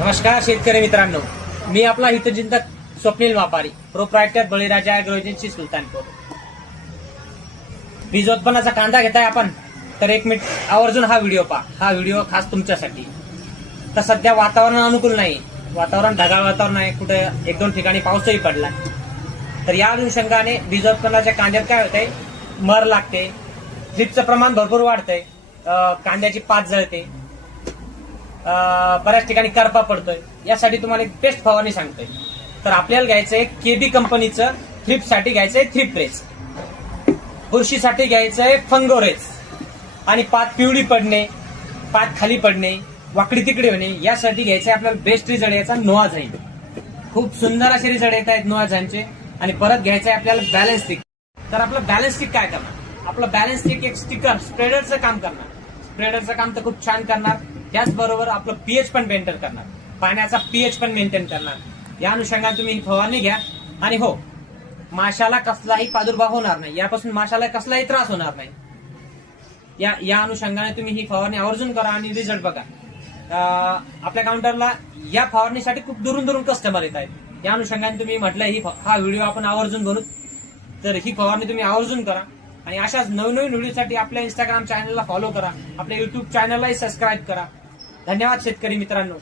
नमस्कार शेतकरी मित्रांनो, मी आपला हितचिंतक स्वप्नील व्यापारी, प्रोप्रायटर बळीराजा ॲग्रो एजन्सी सुलतानपूर. बीजोत्पन्नाचा कांदा घेताय आपण तर 1 मिनिट आवर्जून हा व्हिडिओ पहा. हा व्हिडिओ खास तुमच्यासाठी. तर सध्या वातावरण अनुकूल नाही, वातावरण ढगाळ वातावरण आहे, कुठे 1-2 ठिकाणी पाऊसही पडला. तर या अनुषंगाने बीजोत्पन्नाच्या कांद्यात काय होतंय, मर लागते, थ्रिप्सचं प्रमाण भरपूर वाढतंय, कांद्याची पात जळते, बऱ्याच ठिकाणी करपा पडतोय. यासाठी तुम्हाला एक बेस्ट फवारणी सांगतोय. तर आपल्याला घ्यायचंय केबी कंपनीचं थ्रिप्ससाठी घ्यायचंय थ्रिप्रेस, बुरशीसाठी घ्यायचंय फंगोरेस, आणि पात पिवळी पडणे, पात खाली पडणे, वाकडी तिकडे होणे, यासाठी घ्यायचंय आपल्याला बेस्ट रिझल्ट याचा नोआझाईन. खूप सुंदर असे रिझल्ट येत आहेत नोआझाईनचे. आणि परत घ्यायचंय आपल्याला बॅलन्स स्टिक. तर आपलं बॅलन्स स्टिक काय करणार, आपलं बॅलन्स स्टिक एक स्टिकर स्प्रेडरचं काम करणार. स्प्रेडरचं काम तर खूप छान करणार, त्याचबरोबर आपलं पीएच पण मेंटेन करणार, पाण्याचा पीएच पण मेंटेन करणार. या अनुषंगाने तुम्ही ही फवारणी घ्या. आणि हो, माशाला कसलाही प्रादुर्भाव होणार नाही, यापासून माशाला कसलाही त्रास होणार नाही. या अनुषंगाने तुम्ही ही फवारणी आवर्जून करा आणि रिझल्ट बघा. आपल्या काउंटरला या फवारणीसाठी खूप दुरून कस्टमर येत आहेत. या अनुषंगाने तुम्ही म्हटलं हा व्हिडिओ आपण आवर्जून बनवू, तर ही फवारणी तुम्ही आवर्जून करा. आणि अशाच नवनवीन व्हिडिओसाठी आपल्या इंस्टाग्राम चॅनलला फॉलो करा, आपल्या युट्यूब चॅनललाही सबस्क्राईब करा. धन्यवाद शेतकरी मित्रांनो.